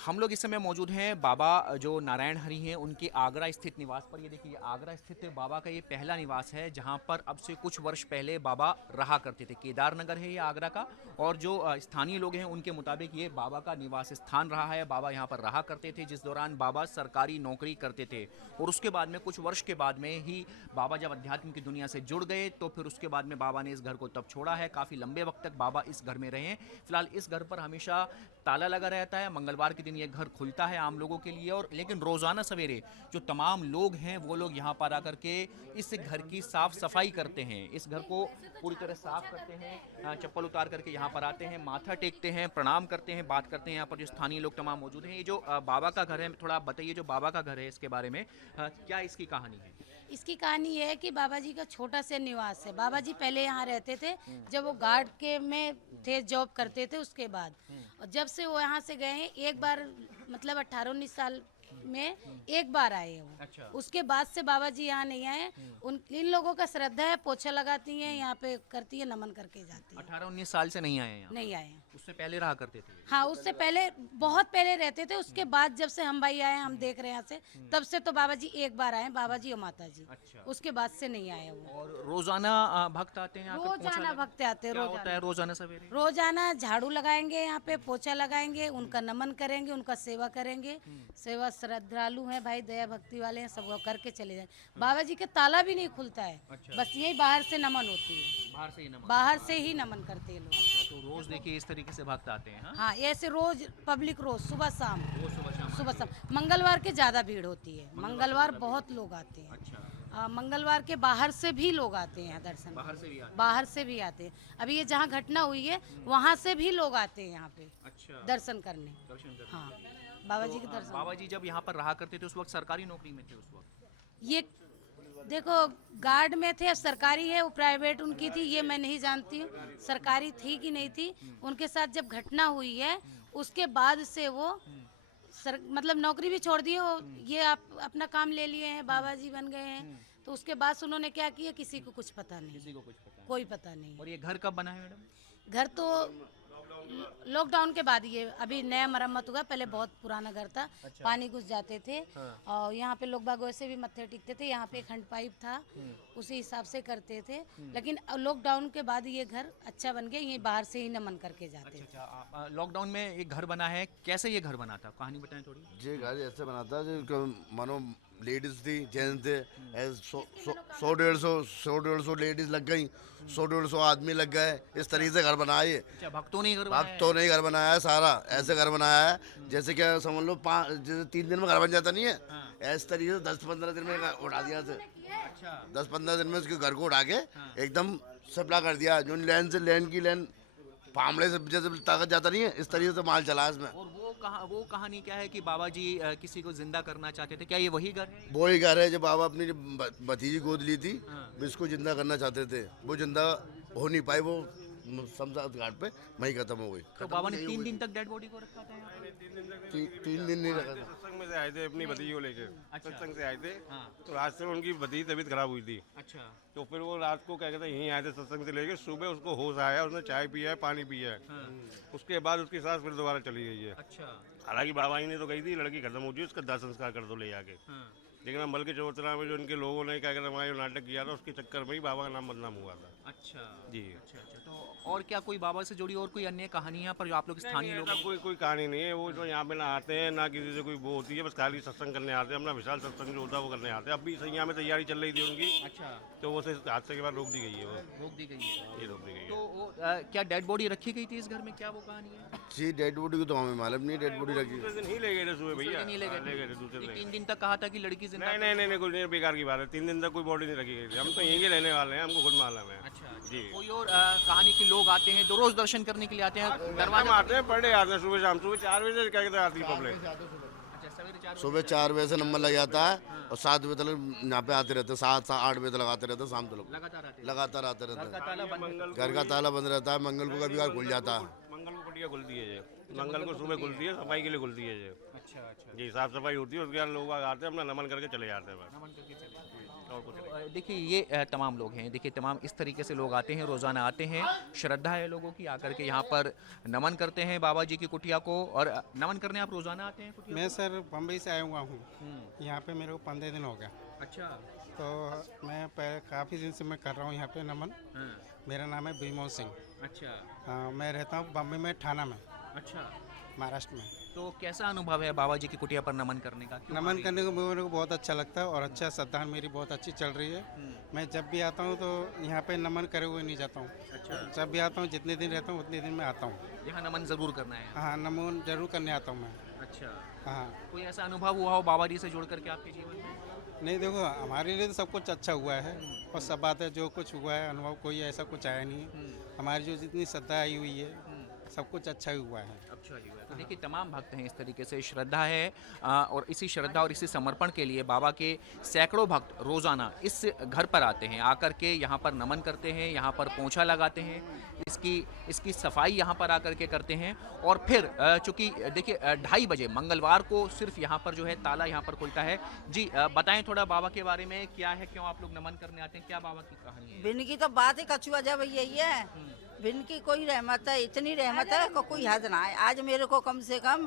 हम लोग इस समय मौजूद हैं बाबा जो नारायण हरि हैं उनके आगरा स्थित निवास पर। ये देखिए आगरा स्थित बाबा का ये पहला निवास है जहाँ पर अब से कुछ वर्ष पहले बाबा रहा करते थे। केदार नगर है ये आगरा का, और जो स्थानीय लोग हैं उनके मुताबिक ये बाबा का निवास स्थान रहा है। बाबा यहाँ पर रहा करते थे जिस दौरान बाबा सरकारी नौकरी करते थे, और उसके बाद में कुछ वर्ष के बाद में ही बाबा जब अध्यात्म की दुनिया से जुड़ गए तो फिर उसके बाद में बाबा ने इस घर को तब छोड़ा है। काफ़ी लंबे वक्त तक बाबा इस घर में रहे हैं। फिलहाल इस घर पर हमेशा ताला लगा रहता है। मंगलवार के दिन ये घर खुलता है आम लोगों के लिए, और लेकिन रोज़ाना सवेरे जो तमाम लोग हैं वो लोग यहाँ पर आकर के इस घर की साफ़ सफाई करते हैं। इस घर को पूरी तरह साफ करते हैं, चप्पल उतार करके यहाँ पर आते हैं, माथा टेकते हैं, प्रणाम करते हैं, बात करते हैं। यहाँ पर जो स्थानीय लोग तमाम मौजूद हैं। ये जो बाबा का घर है, थोड़ा आप बताइए जो बाबा का घर है इसके बारे में, क्या इसकी कहानी है? इसकी कहानी ये है कि बाबा जी का छोटा सा निवास है। बाबा जी पहले यहाँ रहते थे, जब वो गार्ड के में थे, जॉब करते थे। उसके बाद और जब से वो यहाँ से गए हैं, एक बार मतलब 18-19 साल में एक बार आए हैं वो। अच्छा। उसके बाद से बाबा जी यहाँ नहीं आए। इन लोगों का श्रद्धा है, पोछा लगाती हैं यहाँ पे, करती है, नमन करके जाती है। 18-19 साल से नहीं आए यहाँ? नहीं आए हैं। उससे पहले रहा करते थे? हाँ, उससे पहले बहुत पहले रहते थे। उसके बाद जब से हम भाई आए, हम देख रहे हैं यहाँ से, तब से तो बाबा जी एक बार आए, बाबा जी और माता जी। अच्छा। उसके बाद से नहीं आए वो। और रोजाना भक्त आते हैं यहाँ पे पोछा रोजाना लगाने? भक्त आते हैं। क्या होता है रोजाना सवेरे? रोजाना झाड़ू लगाएंगे, यहाँ पे पोछा लगाएंगे, उनका नमन करेंगे, उनका सेवा करेंगे। सेवा श्रद्धालु हैं भाई, दया भक्ति वाले हैं, सब वो करके चले जाए। बाबा जी के ताला भी नहीं खुलता है। अच्छा। बस यही बाहर से नमन होती है, बाहर से ही नमन? बाहर से ही नमन करते हैं लोग। अच्छा, तो रोज देखिए इस तरीके से भक्त आते हैं? हाँ, हाँ, ऐसे रोज पब्लिक, रोज सुबह शाम, रोज सुबह शाम? सुबह शाम। मंगलवार के ज्यादा भीड़ होती है, मंगलवार बहुत लोग आते हैं। अच्छा, मंगलवार के बाहर से भी लोग आते हैं दर्शन, बाहर से भी आते हैं? बाहर से भी आते हैं। अभी ये जहाँ घटना हुई है वहाँ से भी लोग आते हैं यहाँ पे अच्छा, दर्शन करने। दर्शन करने? हाँ, बाबा जी के तो, दर्शन। बाबा जी जब यहाँ पर रहा करते थे उस वक्त सरकारी नौकरी में थे उस वक्त? ये देखो, गार्ड में थे, अब सरकारी है, वो प्राइवेट उनकी थी, ये मैं नहीं जानती हूँ सरकारी थी कि नहीं थी। उनके साथ जब घटना हुई है उसके बाद से वो मतलब नौकरी भी छोड़ दी हो। ये आप अपना काम ले लिए हैं, बाबा जी बन गए हैं, तो उसके बाद से उन्होंने क्या किया किसी को कुछ पता नहीं, किसी को कुछ पता कोई पता नहीं। नहीं। और ये घर कब बना है मैडम? घर तो लॉकडाउन के बाद ये अभी नया मरम्मत हुआ, पहले बहुत पुराना घर था। अच्छा। पानी घुस जाते थे। हाँ। और यहाँ पे लोग बाग वैसे भी मत्थे टिकते थे। यहाँ पे एक हैंड पाइप था, उसी हिसाब से करते थे। लेकिन लॉकडाउन के बाद ये घर अच्छा बन गया, ये बाहर से ही नमन करके जाते थे। अच्छा, लॉकडाउन में एक घर बना है, कैसे ये घर बना था, कहानी बताएं थोड़ी। ये घर ऐसे बना था जो मानो लेडीज थी, जेंट्स थे, 100-150 लेडीज लग गई, 100-150 आदमी लग गए, इस तरीके से घर बनाया ये। अच्छा, भक्तों ने घर बनाया है? भक्तों ने घर बनाया है सारा, ऐसे घर बनाया है जैसे क्या समझ लो जैसे 3 दिन में घर बन जाता नहीं है, हाँ। ऐसे तरीके से 10-15 दिन में उठा दिया था। अच्छा, 10-15 दिन में उसके घर को उठा के एकदम सप्ला कर दिया। जो लेन से लेन की लेन फामड़े से जैसे ताकत जाता नहीं है, इस तरीके से माल चला इसमें। और वो कहानी क्या है कि बाबा जी किसी को जिंदा करना चाहते थे, क्या ये वही घर है? वो ही घर है जो बाबा अपनी जो भतीजी गोद ली थी, हाँ। इसको जिंदा करना चाहते थे, वो जिंदा हो नहीं पाई, वो शमशान घाट पे वहीं खत्म हो गई। तो बाबा ने 3 दिन तक डेड बॉडी को रखा था यहाँ पे? 3 दिन नहीं रखा था। सत्संग में से आए थे, अपनी भतीजी को लेके अच्छा। सत्संग से आए थे। हाँ। तो रात से उनकी भतीजी तबीयत खराब हुई थी, अच्छा, तो फिर वो रात को क्या कहते हैं यहीं आए थे सत्संग से लेके। सुबह उसको होश आया, उसने चाय पिया है, पानी पिया है। हाँ, उसके बाद उसकी सांस फिर दोबारा चली गई है। अच्छा, हालांकि बाबा ही ने तो कही थी लड़की खत्म हो गई, उसका दाह संस्कार कर दो ले जाके। हाँ, लेकिन अम्बल के चौतरा में जो इनके लोगों ने क्या कहते हैं हमारा नाटक किया था, उसके चक्कर में ही बाबा का नाम बदनाम हुआ था। अच्छा जी। अच्छा अच्छा। तो और क्या कोई बाबा से जुड़ी और कोई अन्य कहानियाँ पर जो आप लोग स्थानीय लोग? ऐसा कोई कहानी नहीं है। वो जो यहाँ पे ना आते हैं ना किसी से कोई वो होती है, बस खाली सत्संग करने आते हैं, अपना विशाल सत्संग जो होता है वो करने आते हैं। अभी यहाँ में तैयारी चल रही थी उनकी, अच्छा, तो वो हादसे के बाद रोक दी गई है, वो रोक दी गई है। ये रोक दी गई तो है। वो क्या डेड बॉडी रखी गई थी इस घर में, क्या वो कहानी है? जी, डेड बॉडी को तो हमें मालूम नहीं, डेड बॉडी रखी। दूसरे दिन ही ले गए थे सुबह भैया। नहीं ले हाँ, ले गए गए थे? थे दूसरे दिन। 3 दिन तक कहा था कि लड़की जिंदा? नहीं, कुछ नहीं, बेकार की बात है। 3 दिन तक कोई बॉडी नहीं रखी गई थी। हम तो यहीं के रहने वाले हैं, हमको खुद मालूम है। अच्छा जी। कोई और कहानी के लोग आते हैं, तो रोज दर्शन करने के लिए आते हैं दरवाजा दरवाजा? आते हैं, पर डे आते हैं, सुबह शाम। सुबह 4 बजे से क्या कहते हैं आती है पब्लिक। अच्छा, सवेरे 4 सुबह 4 बजे से नंबर लग जाता है और 7 बजे तक यहाँ पे आते रहते हैं, 7-8 बजे तक आते रहते हैं, शाम तक लगातार आते हैं? लगातार आते घर रहते का हैं। ताला बंद? घर का ताला बंद रहता है, मंगल को कभी खुल जाता है। मंगल को कुटिया खुलती है ये, मंगल को सुबह खुलती है, सफाई के लिए खुलती है ये। अच्छा अच्छा जी, साफ सफाई होती है, उसके बाद लोग आते हैं, अपना नमन करके चले जाते हैं बस। नमन करके चले और कुछ नहीं। देखिए ये तमाम लोग हैं, देखिए तमाम इस तरीके से लोग आते हैं, रोज़ाना आते हैं, श्रद्धा है लोगों की, आकर के यहाँ पर नमन करते हैं बाबा जी की कुटिया को। और नमन करने आप रोज़ाना आते हैं कुटिया मैं सर बम्बई से आया हुआ हूँ। हम्म, यहाँ पे मेरे को 15 दिन हो गया। अच्छा तो मैं काफ़ी दिन से मैं कर रहा हूँ यहाँ पे नमन। हाँ, मेरा नाम है ब्रिमोल सिंह। अच्छा मैं रहता हूँ बम्बई में, ठाणा में, अच्छा। महाराष्ट्र में। तो कैसा अनुभव है बाबा जी की कुटिया पर नमन करने का? क्यों नमन आ करने को मेरे को बहुत अच्छा लगता है और अच्छा श्रद्धा मेरी बहुत अच्छी चल रही है। मैं जब भी आता हूँ तो यहाँ पे नमन करे हुए नहीं जाता हूँ। अच्छा। जब भी आता हूँ, जितने दिन रहता हूँ उतने दिन में आता हूँ। रहे? यहाँ नमन ज़रूर करना है। हाँ, नमन जरूर करने आता हूँ मैं। अच्छा, हाँ, कोई ऐसा अनुभव हुआ हो बाबा जी से जुड़ करके आपके जीवन में? नहीं देखो, हमारे लिए तो सब कुछ अच्छा हुआ है और सब बात है, जो कुछ हुआ है अनुभव कोई ऐसा कुछ आया नहीं है। हमारी जो जितनी श्रद्धा आई हुई है सब कुछ अच्छा ही हुआ है। अच्छा ही हुआ है। तो देखिए तमाम भक्त हैं, इस तरीके से श्रद्धा है और इसी श्रद्धा और इसी समर्पण के लिए बाबा के सैकड़ों भक्त रोज़ाना इस घर पर आते हैं, आकर के यहाँ पर नमन करते हैं, यहाँ पर पोंछा लगाते हैं, इसकी सफाई यहाँ पर आकर के करते हैं। और फिर चूँकि देखिए 2:30 बजे मंगलवार को सिर्फ यहाँ पर जो है ताला यहाँ पर खुलता है। जी बताएं थोड़ा बाबा के बारे में, क्या है, क्यों आप लोग नमन करने आते हैं, क्या बाबा की कहानी है? भिन्न की तो बात ही कछुआ जब यही है। भिन्न की कोई रहमत है, इतनी रहमत है कि कोई हद ना है। आज मेरे को कम से कम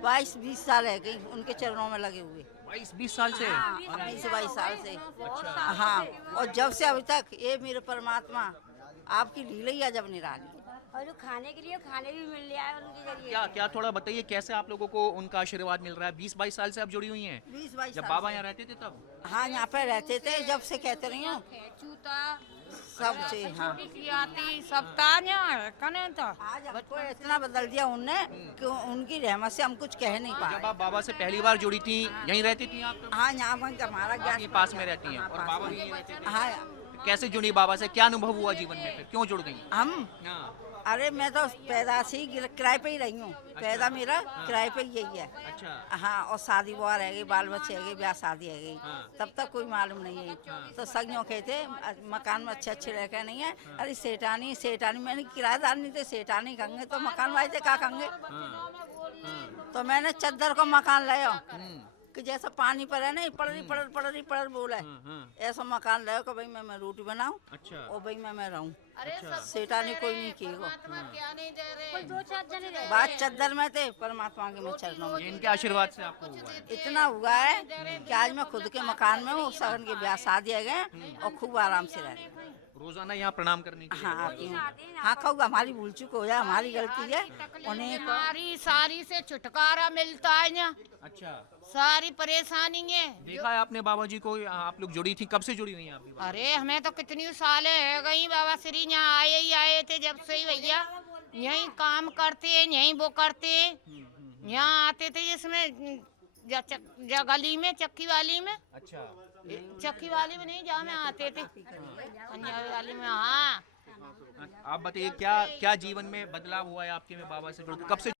22-20 साल है गई उनके चरणों में लगे हुए। 22-20 साल से? 20-22 साल से। हाँ, और जब से अभी तक ये मेरे परमात्मा आपकी लीला ही जब निराली। और जो खाने के लिए खाने भी मिल रहा है उनके जरिए। क्या क्या थोड़ा बताइए कैसे आप लोगों को उनका आशीर्वाद मिल रहा है? 20-22 साल से आप जुड़ी हुई हैं? 20-22 जब साल बाबा से। यहाँ रहते थे तब? हाँ, यहाँ पे रहते थे जब से कहते रही हूँ सब से। हाँ, आज हमको इतना बदल दिया उनने कि उनकी रहमत से हम कुछ कह नहीं जब पाए। आप बाबा से पहली बार जुड़ी थी, यहीं रहती थी आप तब? हाँ, यहाँ पर हमारा आपके पास में रहती हैं और बाबा भी यहीं रहते थे? हाँ, कैसे जुड़ी बाबा से, क्या अनुभव हुआ जीवन में, फिर क्यों जुड़ गई? हम हाँ, अरे मैं तो पैदा से ही किराए पे ही रही हूँ। पैदा मेरा किराए पे ही यही है। अच्छा। हाँ, और शादी बुआ रह गई, बाल बच्चे रह गए, ब्याह शादी रह गई। हाँ। तब तक कोई मालूम नहीं है। तो सगियों कहते मकान में अच्छे अच्छे रह के नहीं है। अरे सेठानी सेठानी, मैंने किराएदार नहीं थे, सेठानी कहेंगे तो मकान वाले थे क्या कहेंगे। तो मैंने चद्दर को मकान लाया कि जैसा पानी पर है नहीं, पड़ बोला है, ऐसा मकान लाया कि भाई मैं रोटी बनाऊं अच्छा। और भाई मैं रहूं। सेठानी कोई नहीं किएगा। कोई 2-4 जने रहे। बात चद्दर में थे, परमात्मा के मैं चरणों में। ये इनके आशीर्वाद से आपको हुआ है? इतना हुआ है कि आज मैं खुद के मकान में हूँ, सगन के ब्याह शादी है गए और खूब आराम से रह रही हूँ। रोजाना यहाँ प्रणाम करने के लिए? हाँ, आती हूँ। हाँ, कहूँ हमारी भूल चूक हो जाए, हमारी गलती है। उन्हें हमारी सारी से छुटकारा मिलता है ना, अच्छा। सारी परेशानी है। देखा है आपने बाबा जी को? आप लोग जुड़ी थी, कब से जुड़ी हुई हैं आप भी? अरे हमें तो कितनी सालें है गई, बाबा श्री यहाँ आए ही आए थे जब से ही भैया। यहीं काम करते हैं, यहीं वो करते हैं। यहाँ आते थे जिसमें गली में चक्की वाली में। अच्छा। चक्की वाली में नहीं, जहाँ में आते थे पंजाबी वाली में। हाँ, आप बताइए क्या क्या जीवन में बदलाव हुआ है आपके में बाबा से जुड़ के? कब से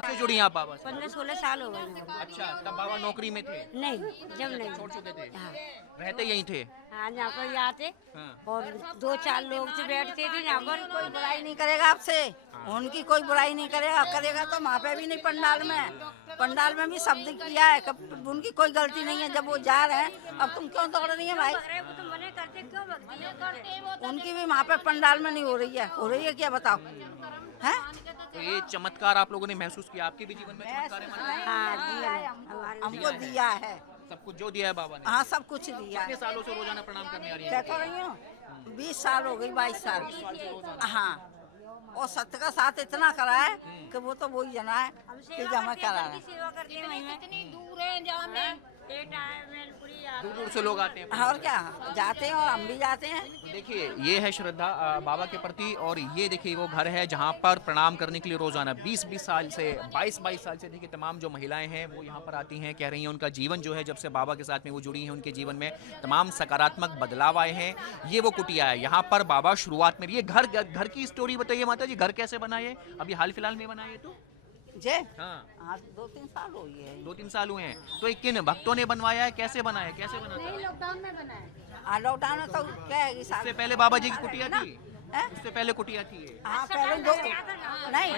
जुड़ी हैं आप बाबा से? 15-16 साल हो गए। अच्छा, तब बाबा नौकरी में थे? नहीं, जब नहीं छोड़ चुके थे? हाँ, रहते यहीं थे? हाँ, यहाँ पर आते हाँ। और 2-4 लोग से बैठते थे यहाँ पर। कोई बुराई नहीं करेगा आपसे, उनकी कोई बुराई नहीं करेगा। करेगा तो वहाँ पे भी नहीं, पंडाल में। पंडाल में भी शब्द किया है, उनकी कोई गलती नहीं है। जब वो जा रहे हैं, अब तुम क्यों दौड़ रही है भाई? अरे वो तो मने करते क्यों भक्ति उनकी भी वहाँ पे पंडाल में नहीं हो रही है। हो रही है क्या बताओ? हैं? तो ये चमत्कार आप लोगों ने महसूस किया? आपके भी जीवन में चमत्कार है? मतलब हाँ, दिया हमारे हमको दिया है। सब कुछ जो दिया है बाबा ने? हाँ, सब कुछ दिया है। कितने सालों से रोजाना प्रणाम करने आ रही क्या है? कर रही हूँ? 20 साल हो गई, 22 साल। हाँ, और सत्य का साथ इतना करा है कि वो तो वही जना है कि जमा करा है। सेवा करते हैं वहीं में। कितनी दूर है जहाँ में। पेट आए, मैलपुरी आते दूर दूर से लोग आते हैं? और क्या, जाते हैं और हम भी जाते हैं। देखिए ये है श्रद्धा बाबा के प्रति। और ये देखिए वो घर है जहाँ पर प्रणाम करने के लिए रोजाना 20-20 साल से 22-22 साल से देखिए तमाम जो महिलाएं हैं वो यहाँ पर आती हैं। कह रही हैं उनका जीवन जो है जब से बाबा के साथ में वो जुड़ी हैं, उनके जीवन में तमाम सकारात्मक बदलाव आए हैं। ये वो कुटिया है, यहाँ पर बाबा शुरुआत में। ये घर की स्टोरी बताइए माता जी, घर कैसे बना है? अभी हाल फिलहाल में बना है? तो जे हाँ, हाँ, 2-3 साल हो गए हैं। 2-3 साल हुए हैं। तो ये किन भक्तों ने बनवाया है? कैसे बना है? कैसे बना था? लॉकडाउन में बनाए। लॉकडाउन में तो क्या है कि इससे पहले बाबा जी की कुटिया थी? हैं? उससे पहले कुटिया थी ये? हाँ पहले दो नहीं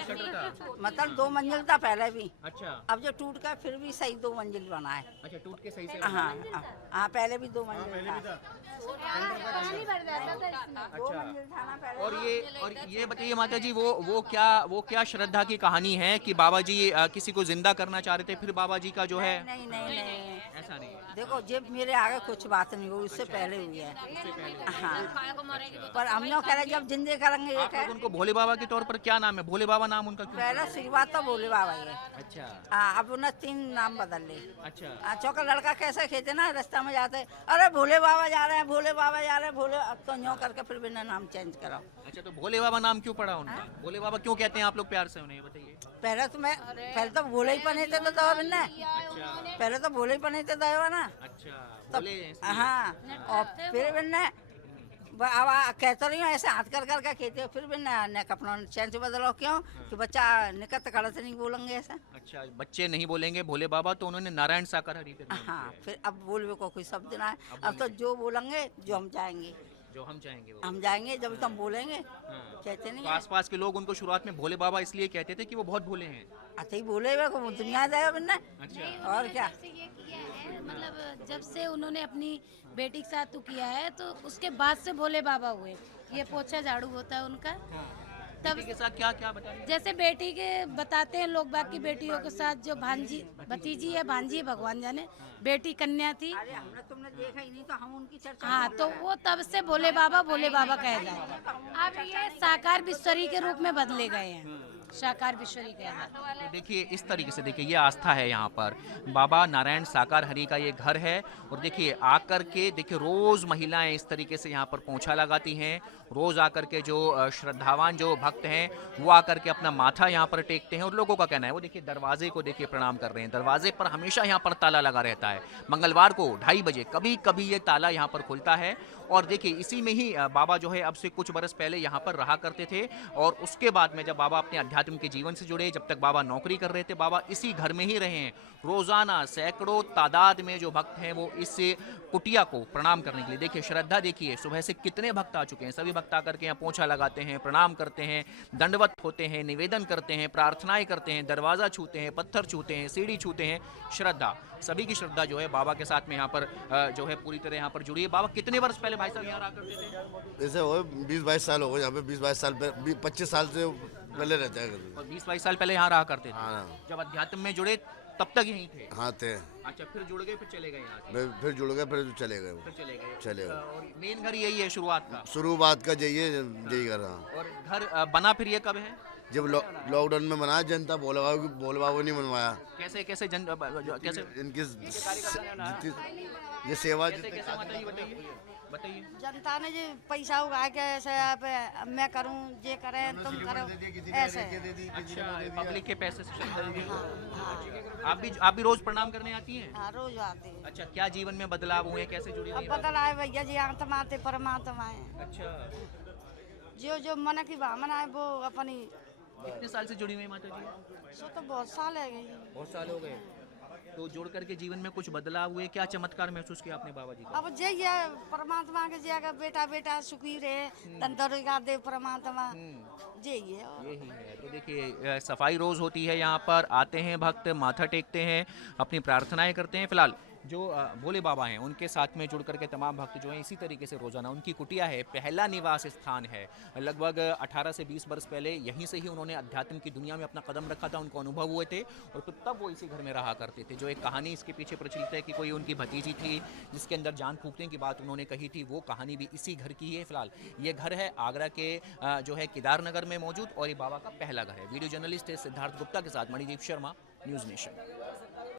मतलब 2 मंजिल था पहले भी। अच्छा अब जो टूट गया फिर भी सही 2 मंजिल बना है। अच्छा, टूट के सही से हाँ हाँ, हाँ पहले भी 2 मंजिल था। दो मंजिल था ना पहले। और ये बताइए माता जी, वो क्या श्रद्धा की कहानी है कि बाबा जी किसी को जिंदा करना चाह रहे थे, फिर बाबा जी का जो है नहीं नहीं नहीं ऐसा नहीं है? देखो जब मेरे आगे कुछ बात नहीं हुई, उससे पहले हुई है। हाँ पर हम लोग कह रहे जब जिंदे करेंगे एक आप है। लोग उनको भोले बाबा के तौर पर क्या नाम है? भोले बाबा नाम उनका क्यों? पहले शुरुआत तो भोले बाबा ही है। अच्छा हाँ अब उन्हें 3 नाम बदल ले। अच्छा हाँ चौका लड़का कैसे खेते ना रास्ता में जाते, अरे भोले बाबा जा रहे हैं, भोले बाबा जा रहे हैं, भोले। अब तो न्यों करके फिर बिना नाम चेंज कराओ। अच्छा, तो भोले बाबा नाम क्यों पड़ा उनका? भोले बाबा क्यों कहते हैं आप लोग प्यार से उन्हें, ये बताइए। पहले तो भोले ही पने थे तो दवा बिन्ना। पहले तो भोले ही पने थे दवा ना। अच्छा तब भोले हाँ और फिर बिन्ना अब कहते रही हूँ ऐसे हाथ कर करके कहते हो, फिर बिन्ना ने अपना चेंज बदलो क्यों कि बच्चा निकट खड़े नहीं बोलेंगे ऐसा। अच्छा, बच्चे नहीं बोलेंगे भोले बाबा, तो उन्होंने नारायण साकार हरि कर दिया। हाँ फिर अब बोलवे को कोई शब्द ना है। अब तो जो बोलेंगे जो हम जाएंगे, जो हम चाहेंगे वो। हम जाएंगे जब तो हम बोलेंगे। हाँ। कहते नहीं तो आसपास के लोग उनको शुरुआत में भोले बाबा इसलिए कहते थे कि वो बहुत भोले हैं। अच्छा ही बोले हुए को दुनिया जाए बिन्ना। अच्छा और क्या ये किया है मतलब जब से उन्होंने अपनी बेटी के साथ तो किया है, तो उसके बाद से भोले बाबा हुए। ये पोछा झाड़ू होता है उनका। तब बेटी के साथ क्या क्या बताइए? जैसे बेटी के बताते हैं लोग, बाकी बेटियों के साथ जो भांजी भतीजी है, भांजी है, भगवान जाने, बेटी कन्या थी। अरे हमने तुमने देखा ही नहीं तो हम उनकी चर्चा। हाँ तो वो तब से भोले बाबा कहे जाते हैं। अब ये साकार बिश्वरी के रूप में बदले गए हैं, साकार बिश्वरी कहे जाते हैं। तो देखिए इस तरीके से, देखिए ये आस्था है यहाँ पर। बाबा नारायण साकार हरि का ये घर है, और देखिए आकर के देखिए रोज महिलाएं इस तरीके से यहाँ पर पोंछा लगाती हैं। रोज आकर के जो श्रद्धावान जो भक्त हैं वो आकर के अपना माथा यहाँ पर टेकते हैं, और लोगों का कहना है वो देखिए दरवाजे को देखिए प्रणाम कर रहे हैं। दरवाजे पर हमेशा यहाँ पर ताला लगा रहता है। मंगलवार को 2:30 बजे कभी कभी ये ताला यहाँ पर खुलता है। और देखिए इसी में ही बाबा जो है अब से कुछ बरस पहले यहाँ पर रहा करते थे, और उसके बाद में जब बाबा अपने अध्यात्म के जीवन से जुड़े, जब तक बाबा नौकरी कर रहे थे, बाबा इसी घर में ही रहे हैं। रोजाना सैकड़ों तादाद में जो भक्त हैं वो इस कुटिया को प्रणाम करने के लिए, देखिए श्रद्धा देखिए सुबह से कितने भक्त आ चुके हैं। सभी भक्त आकर के यहाँ पोंछा लगाते हैं, प्रणाम करते हैं, दंडवत होते हैं, निवेदन करते हैं, प्रार्थनाएं करते हैं, दरवाजा छूते हैं, पत्थर छूते हैं, सीढ़ी छूते हैं। श्रद्धा, सभी की श्रद्धा जो है बाबा के साथ में यहाँ पर जो है पूरी तरह यहाँ पर जुड़ी है। बाबा कितने वर्ष पहले भाई साहब यहाँ रहा करते थे? ऐसे हो 20-22 साल हो गए यहाँ पे। 20-22 साल 25 साल से पहले रहते हैं। और 20-22 साल पहले यहाँ रहा करते थे। हाँ जब अध्यात्म में जुड़े तब तक यहीं थे? हाँ थे। अच्छा, फिर जुड़ गए, फिर चले गए यहाँ से? फिर जुड़ गए, फिर चले गए। फिर चले गए। चले गए। और मेन घर यही है शुरुआत का? शुरुआत का यही कर रहा। और घर बना फिर ये कब है? जब लॉकडाउन में बनाया, जनता भोले बाबा नहीं बनवाया। कैसे कैसे कैसे इनकी ये सेवा कैसे माता जी बताइए बताइए। जनता ने जो पैसा उगा के ऐसे आप मैं करूं, ये करें, तुम करो, ऐसे। अच्छा, पब्लिक के पैसे से। आप भी रोज प्रणाम करने आती हैं? हाँ रोज आते हैं। अच्छा, क्या जीवन में बदलाव हुए, कैसे जुड़ी हुई अब बात? बदल आए भैया जी, आत्मा आते परमात्मा है। अच्छा, जो जो मन की भावना है वो अपनी। कितने साल से जुड़ी हुई हैं माता जी? सो तो बहुत साल है गई। बहुत साल हो गए। तो जुड़ करके जीवन में कुछ बदलाव हुए, क्या चमत्कार महसूस किया आपने बाबा जी का? अब जे ये परमात्मा के जे बेटा बेटा सुखी रहे, तंदुरुस्त दे परमात्मा, जे ये यही है। तो देखिए सफाई रोज होती है यहाँ पर, आते हैं भक्त, माथा टेकते हैं, अपनी प्रार्थनाएं करते हैं। फिलहाल जो भोले बाबा हैं उनके साथ में जुड़ करके तमाम भक्त जो हैं इसी तरीके से रोजाना, उनकी कुटिया है, पहला निवास स्थान है। लगभग 18 से 20 वर्ष पहले यहीं से ही उन्होंने अध्यात्म की दुनिया में अपना कदम रखा था, उनको अनुभव हुए थे, और फिर तब वो इसी घर में रहा करते थे। जो एक कहानी इसके पीछे प्रचलित है कि कोई उनकी भतीजी थी जिसके अंदर जान फूंकने की बात उन्होंने कही थी, वो कहानी भी इसी घर की है। फिलहाल ये घर है आगरा के जो है केदारनगर में मौजूद, और ये बाबा का पहला घर है। वीडियो जर्नलिस्ट सिद्धार्थ गुप्ता के साथ मणिदीप शर्मा, न्यूज़ नेशन।